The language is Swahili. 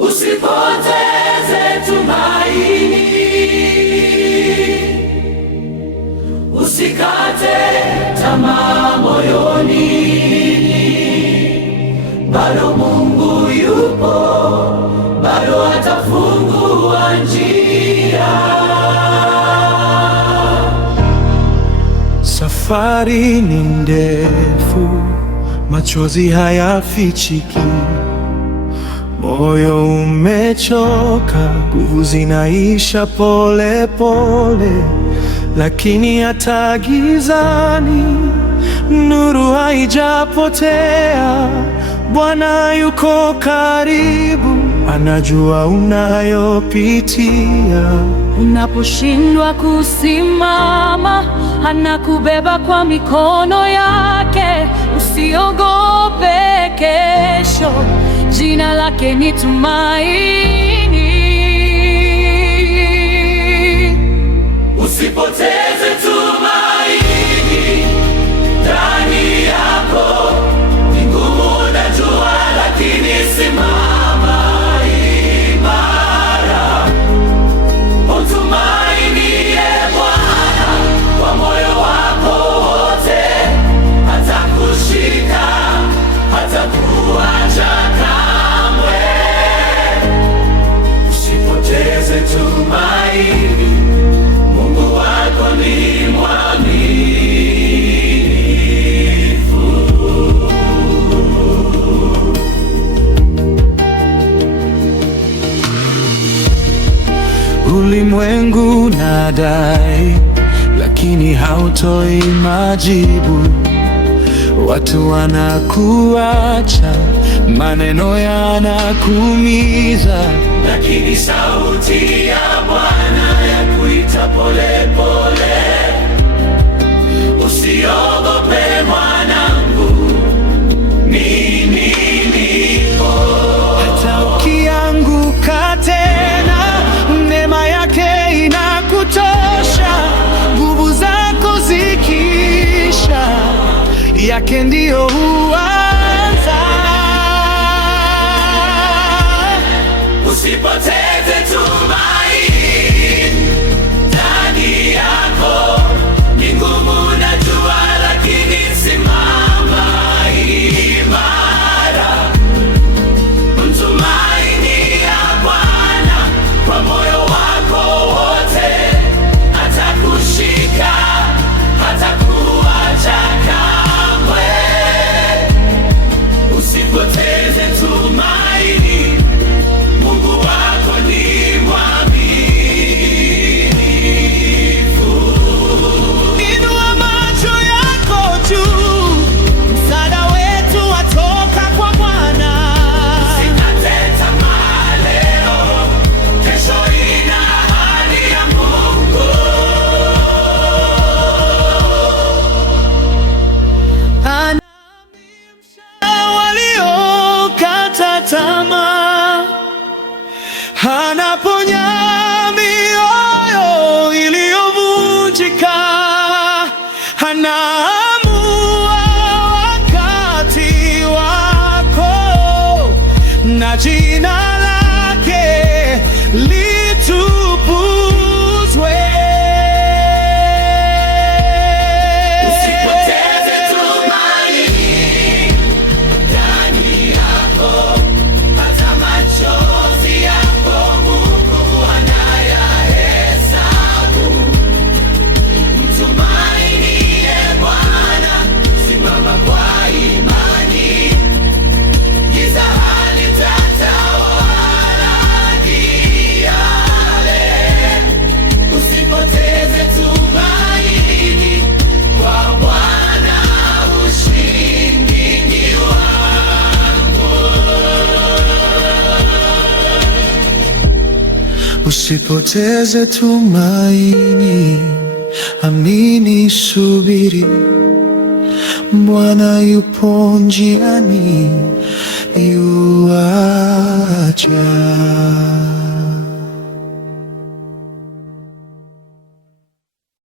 Usipoteze tumaini, usikate tamaa moyoni, bado Mungu yupo, bado atafungua njia. Safari ni ndefu, machozi hayafichiki, moyo umechoka, nguvu zinaisha pole pole, lakini hata gizani nuru haijapotea. Bwana yuko karibu, anajua unayopitia. Unaposhindwa kusimama, anakubeba kwa mikono yake. Usiogope kesho, jina lake ni Tumaini. Usipoteze tumaini ndani yako, ni ngumu najua, lakini simama imara. Umtumainie Bwana kwa moyo wako wote, hatakushika, hatakuacha kamwe. Usipoteze tumaini, Mungu wako ni mwaminifu. Ulimwengu unadai, lakini hautoi majibu. Watu wanakuacha, maneno yanakuumiza, lakini sauti ya Bwana yakuita pole pole. Usiogope mwanangu, mimi nipo. hata ukianguka tena, neema yake inakutosha. Nguvu zako zikiisha, yake ndiyo huanza. Usipoteze tumaini ndani yako, ni ngumu najua, lakini simama imara. Mtumainie Bwana kwa moyo wako wote, atakushika, hatakuacha kamwe. Usipoteze tumaini, Mungu wako ni mwaminifu. Inua macho yako juu, msaada wetu watoka kwa Bwana. Usikate tamaa leo, kesho ina ahadi ya Mungu. Anaamsha waliokata tamaa, anaponya mioyo iliyovunjika, anaamua wakati wako, na jina lake litukuzwe. Usipoteze tumaini ndani yako, hata machozi yako Mungu anayahesabu. Mtumainie Bwana, simama kwa imani, giza halitatawala yale. Usipoteze tumaini, kwa Bwana ushindi ni wangu. Usipoteze tumaini, amini, subiri, Bwana yupo njiani, yuaja.